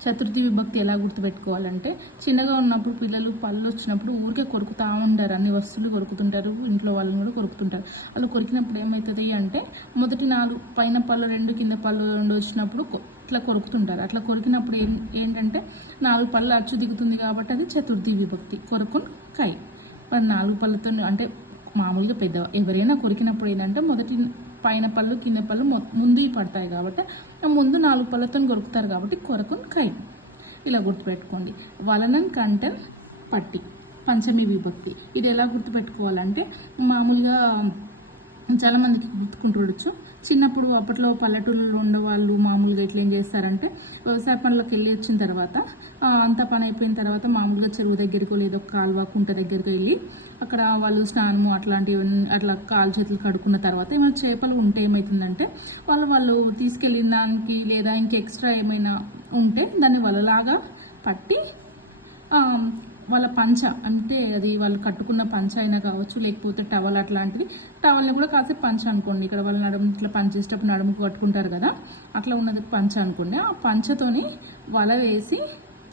చతుర్థి విభక్తి ఎలా గుర్తుపెట్టుకోవాలంటే చిన్నగా ఉన్నప్పుడు పిల్లలు పళ్ళు వచ్చినప్పుడు ఊరికే కొరుకుతూ ఉంటారు అన్ని వస్తువులు కొరుకుతుంటారు. ఇంట్లో వాళ్ళని కూడా కొరుకుతుంటారు. అలా కొరికినప్పుడు ఏమవుతుంది అంటే మొదటి నాలుగు పైన పళ్ళు రెండు కింద పళ్ళు రెండు వచ్చినప్పుడు కొ- ఇట్లా కొరుకుతుంటారు. అట్లా కొరికినప్పుడు ఏం ఏంటంటే నాలుగు పళ్ళు అచ్చు దిగుతుంది కాబట్టి అది చతుర్థి విభక్తి కొరకున్ కై. మరి నాలుగు పళ్ళతో అంటే మామూలుగా పెద్ద ఎవరైనా కొరికినప్పుడు ఏంటంటే మొదటి పైన పళ్ళు కింద పళ్ళు మొ- ముందు పడతాయి కాబట్టి ముందు నాలుగు పళ్ళతో కొరుకుతారు కాబట్టి కొరకుని కై ఇలా గుర్తుపెట్టుకోండి. వలనం కంటెన్ పట్టి పంచమి విభక్తి. ఇది ఎలా గుర్తుపెట్టుకోవాలంటే మామూలుగా చాలా మందికి గుర్తుకుంటుండొచ్చు చిన్నప్పుడు అప్పట్లో పల్లెటూళ్ళలో ఉండేవాళ్ళు మామూలుగా ఇట్లా ఏం చేస్తారంటే వ్యవసాయ పనులకు వెళ్ళి వచ్చిన తర్వాత అంత పని అయిపోయిన తర్వాత మామూలుగా చెరువు దగ్గరికి లేదో కాలువ కుంట దగ్గరికి వెళ్ళి అక్కడ వాళ్ళు స్నానము అట్లాంటివి అట్లా కాలు చేతులు కడుక్కున్న తర్వాత ఏమైనా చేపలు ఉంటే ఏమవుతుందంటే వాళ్ళు వాళ్ళు తీసుకెళ్ళిన దానికి లేదా ఇంక ఎక్స్ట్రా ఏమైనా ఉంటే దాన్ని వలలాగా పట్టి వాళ్ళ పంచ అంటే అది వాళ్ళు కట్టుకున్న పంచ అయినా కావచ్చు లేకపోతే టవల్ అట్లాంటిది. టవల్ని కూడా కాసేపు పంచ అనుకోండి. ఇక్కడ వాళ్ళు నడుము ఇట్లా పంచేసేటప్పుడు నడుముకు కట్టుకుంటారు కదా అట్లా ఉన్నది పంచ అనుకోండి. ఆ పంచతోని వల వేసి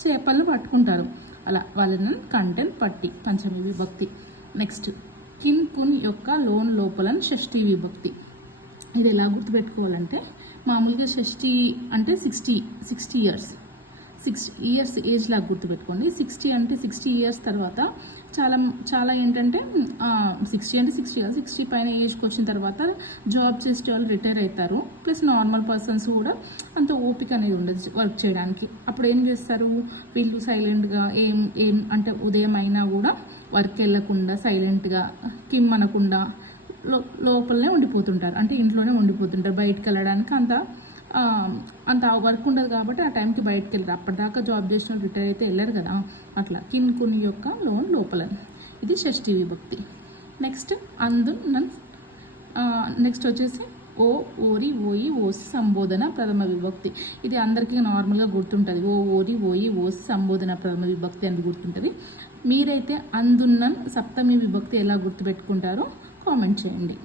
చేపలు పట్టుకుంటారు. అలా వాళ్ళని కంటెన్ పట్టి పంచమి విభక్తి. నెక్స్ట్ కిన్ పున్ యొక్క లోన్ లోపల షష్ఠి విభక్తి. ఇది ఎలా గుర్తుపెట్టుకోవాలంటే మామూలుగా షష్ఠీ అంటే sixty sixty years. Six years age లాగా గుర్తుపెట్టుకోండి. సిక్స్టీ అంటే సిక్స్టీ ఇయర్స్ తర్వాత చాలా చాలా ఏంటంటే సిక్స్టీ అంటే సిక్స్టీ సిక్స్టీ పైన ఏజ్కి వచ్చిన తర్వాత జాబ్ చేసే వాళ్ళు రిటైర్ అవుతారు ప్లస్ నార్మల్ పర్సన్స్ కూడా అంత ఓపిక అనేది ఉండదు వర్క్ చేయడానికి. అప్పుడు ఏం చేస్తారు? వీళ్ళు సైలెంట్గా ఏం ఏం అంటే ఉదయం అయినా కూడా వర్క్ వెళ్ళకుండా సైలెంట్గా కిమ్ అనకుండా లో లోపలనే ఉండిపోతుంటారు. అంటే ఇంట్లోనే ఉండిపోతుంటారు. బయటకు వెళ్ళడానికి అంత అంత వర్క్ ఉండదు కాబట్టి ఆ టైంకి బయటకు వెళ్ళరు. అప్పటిదాకా జాబ్ చేసిన రిటైర్ అయితే వెళ్ళరు కదా. అట్లా కిన్కుని యొక్క లోన్ లోపల ఇది షష్ఠి విభక్తి నెక్స్ట్ అందు నన్ నెక్స్ట్ వచ్చేసి ఓ ఓరి ఓయి ఓసి సంబోధన ప్రథమ విభక్తి. ఇది అందరికీ నార్మల్గా గుర్తుంటుంది. ఓ ఓరి ఓయి ఓసి సంబోధన ప్రథమ విభక్తి అని గుర్తుంటుంది. మీరైతే అందున్న సప్తమి విభక్తి ఎలా గుర్తుపెట్టుకుంటారో కామెంట్ చేయండి.